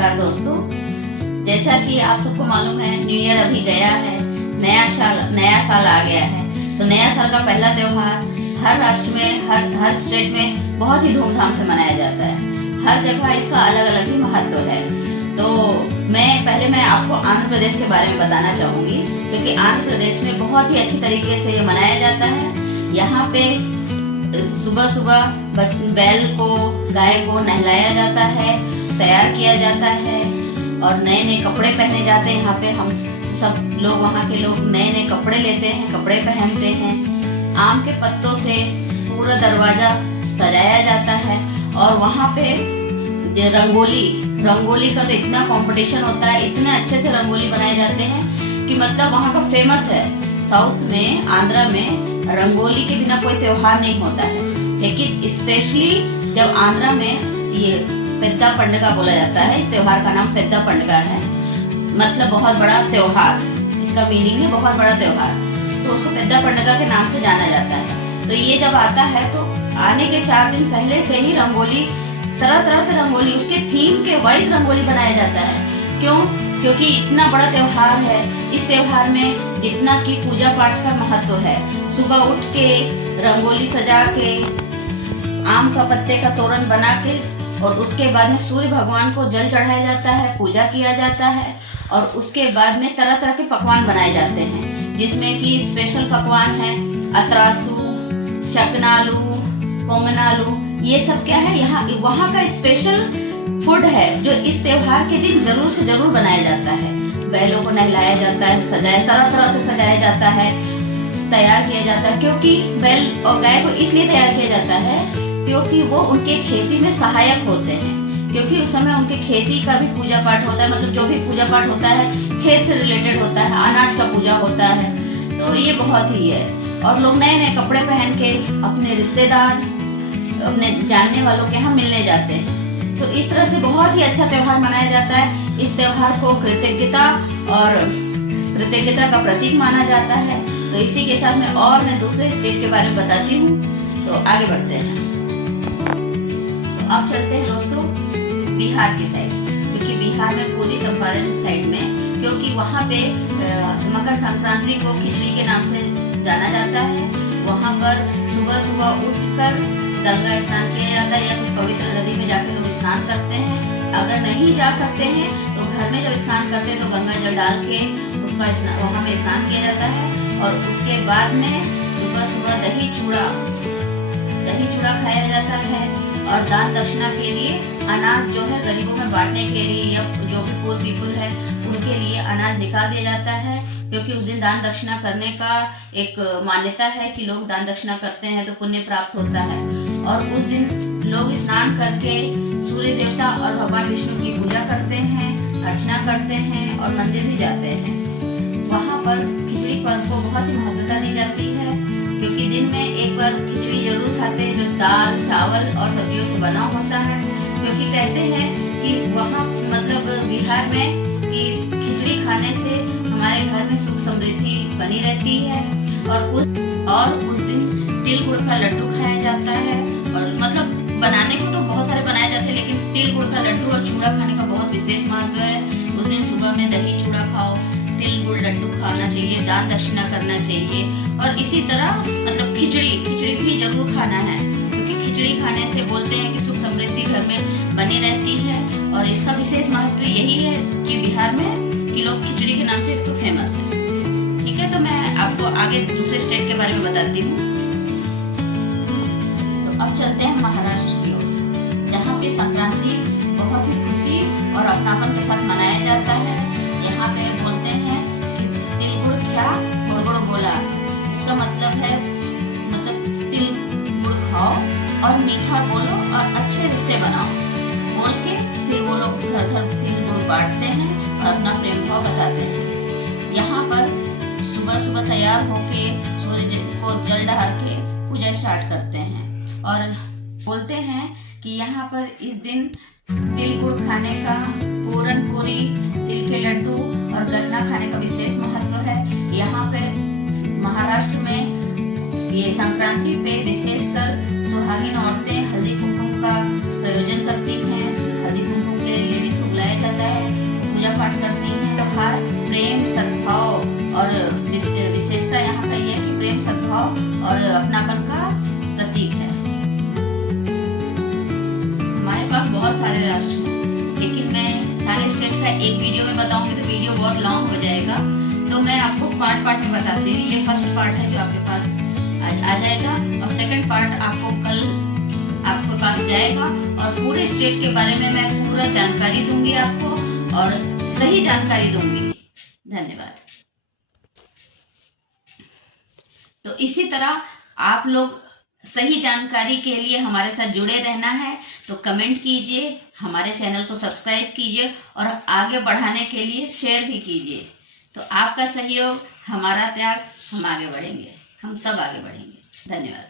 नमस्कार दोस्तों, जैसा कि आप सबको मालूम है न्यू ईयर अभी गया है, नया साल आ गया है। तो नया साल का पहला त्योहार हर राष्ट्र में हर स्टेट में बहुत ही धूमधाम से मनाया जाता है। हर जगह इसका अलग अलग ही महत्व है। तो मैं आपको आंध्र प्रदेश के बारे में बताना चाहूँगी, क्योंकि आंध्र प्रदेश में बहुत ही अच्छी तरीके से ये मनाया जाता है। यहाँ पे सुबह सुबह बैल को, गाय को नहलाया जाता है, तैयार किया जाता है और नए नए कपड़े पहने जाते हैं। यहाँ पे हम सब लोग, वहाँ के लोग नए नए कपड़े लेते हैं, कपड़े पहनते हैं। आम के पत्तों से पूरा दरवाजा सजाया जाता है और वहाँ पे रंगोली का तो इतना कंपटीशन होता है, इतने अच्छे से रंगोली बनाए जाते हैं कि मतलब वहाँ का फेमस है। साउथ में, आंध्रा में रंगोली के बिना कोई त्योहार नहीं होता है। लेकिन स्पेशली जब आंध्रा में ये पेद्दा पंडगा बोला जाता है, इस त्योहार का नाम पेद्दा पंडगा है, मतलब बहुत बड़ा त्योहार। इसका मीनिंग है बहुत बड़ा त्योहार, तो उसको पेद्दा पंडगा के नाम से जाना जाता है। तो ये जब आता है तो आने के 4 दिन पहले से ही रंगोली, तरह तरह से रंगोली, उसके थीम के वाइज रंगोली बनाया जाता है। क्योंकि इतना बड़ा त्योहार है। इस त्योहार में जितना की पूजा पाठ का महत्व है, सुबह उठ के रंगोली सजा के, आम का पत्ते का तोरण बना के, और उसके बाद में सूर्य भगवान को जल चढ़ाया जाता है, पूजा किया जाता है। और उसके बाद में तरह तरह के पकवान बनाए जाते हैं, जिसमें कि स्पेशल पकवान है अतरासू, शकनालू, पोमनालू। ये सब क्या है, वहाँ का स्पेशल फूड है जो इस त्योहार के दिन जरूर से जरूर बनाया जाता है। बैलों को नहलाया जाता है, तरह तरह से सजाया जाता है, तैयार किया जाता है। क्योंकि बैल और गाय को इसलिए तैयार किया जाता है क्योंकि वो उनके खेती में सहायक होते हैं। क्योंकि उस समय उनके खेती का भी पूजा पाठ होता है, मतलब जो भी पूजा पाठ होता है खेत से रिलेटेड होता है, अनाज का पूजा होता है। तो ये बहुत ही है। और लोग नए नए कपड़े पहन के अपने रिश्तेदार, अपने जानने वालों के यहाँ मिलने जाते हैं। तो इस तरह से बहुत ही अच्छा त्योहार मनाया जाता है। इस त्योहार को कृतज्ञता का प्रतीक माना जाता है। तो इसी के साथ मैं दूसरे स्टेट के बारे में बताती हूँ। तो आगे बढ़ते हैं। तो अब चलते हैं दोस्तों बिहार की साइड, क्योंकि बिहार में पूर्वी चंपारण साइड में, क्योंकि वहाँ पे मकर संक्रांति को खिचड़ी के नाम से जाना जाता है। वहाँ पर सुबह सुबह उठकर गंगा स्नान किया जाता है, या कुछ पवित्र नदी में जाकर लोग स्नान करते हैं। अगर नहीं जा सकते हैं तो घर में जब स्नान करते हैं तो गंगा जल डाल के वहाँ पे स्नान किया जाता है। और उसके बाद में सुबह सुबह दही चूड़ा खाया जाता है। और दान दक्षिणा के लिए अनाज जो है गरीबों में बांटने के लिए, या जो भी पुअर पीपल है उनके लिए अनाज निकाल दिया जाता है। क्योंकि उस दिन दान दक्षिणा करने का एक मान्यता है कि लोग दान दक्षिणा करते हैं तो पुण्य प्राप्त होता है। और उस दिन लोग स्नान करके सूर्य देवता और भगवान विष्णु की पूजा करते हैं, अर्चना करते हैं और मंदिर भी जाते हैं। वहाँ पर खिचड़ी पर्व को बहुत ही महत्वता दी जाती है, क्योंकि दिन में एक बार खिचड़ी जरूर खाते हैं, जो दाल, चावल और सब्जियों से बना होता है। क्योंकि कहते हैं कि वहाँ मतलब बिहार में कि खिचड़ी खाने से हमारे घर में सुख समृद्धि बनी रहती है। और उस दिन तिल गुड़ का लड्डू खाया जाता है। और मतलब बनाने को तो बहुत सारे बनाए जाते हैं, लेकिन तिल गुड़ का लड्डू और चूड़ा खाने का बहुत विशेष महत्व है। उस दिन सुबह में दही चूड़ा खाओ, तिल गुड़ लड्डू खाना चाहिए, दान दक्षिणा करना चाहिए। और इसी तरह मतलब खिचड़ी भी जरूर खाना है, क्योंकि खिचड़ी खाने से बोलते हैं कि सुख समृद्धि घर में बनी रहती है। और इसका विशेष महत्व यही है कि बिहार में कि लोग खिचड़ी के नाम से इसको फेमस है। ठीक है, तो मैं आपको आगे दूसरे स्टेट के बारे में बताती हूँ। तो अब चलते हैं महाराष्ट्र की ओर, जहाँ पे संक्रांति बहुत ही खुशी और अपनापन के साथ मनाया जाता है। यहाँ पे बोलते हैं कि तिल गुड़ ख्या गुड़ गुड़ बोला। इसका मतलब है तिल गुड़ खाओ और मीठा बोलो और अच्छे रिश्ते बनाओ बोल के फिर वो लोग घर घर तिल गुड़ बांटते हैं और अपना प्रेम भाव बताते हैं। यहाँ पर सुबह सुबह तैयार होके सूर्य को जल ढार के पूजा स्टार्ट करते हैं। और बोलते हैं कि यहाँ पर इस दिन तिल गुड़ खाने का, पूरन पूरी, तिल के लड्डू और गन्ना खाने का विशेष महत्व है। यहाँ पे महाराष्ट्र में ये संक्रांति पे विशेषकर सुहागिन औरतें हल्दी कुमकुम का प्रयोजन करती हैं। हल्दी कुमकुम के लिए लेडीज को बुलाया जाता करती हैं। त्योहार प्रेम, सद्भाव और विशेषता यहाँ का ये है कि प्रेम, सद्भाव और अपनापन का प्रतीक है। हमारे पास बहुत सारे राष्ट्र हैं, लेकिन मैं सारे स्टेट का एक वीडियो में बताऊंगी तो वीडियो बहुत लॉन्ग हो जाएगा, तो मैं आपको पार्ट पार्ट में बताती हूँ। ये फर्स्ट पार्ट है जो आपके पास आज आ जाएगा, और सेकंड पार्ट आपको कल आपके पास जाएगा, और पूरे स्टेट के बारे में मैं पूरा जानकारी दूंगी आपको, और सही जानकारी दूंगी। धन्यवाद। तो इसी तरह आप लोग सही जानकारी के लिए हमारे साथ जुड़े रहना है, तो कमेंट कीजिए, हमारे चैनल को सब्सक्राइब कीजिए, और आगे बढ़ाने के लिए शेयर भी कीजिए। तो आपका सहयोग, हमारा त्याग, हम आगे बढ़ेंगे, हम सब आगे बढ़ेंगे। धन्यवाद।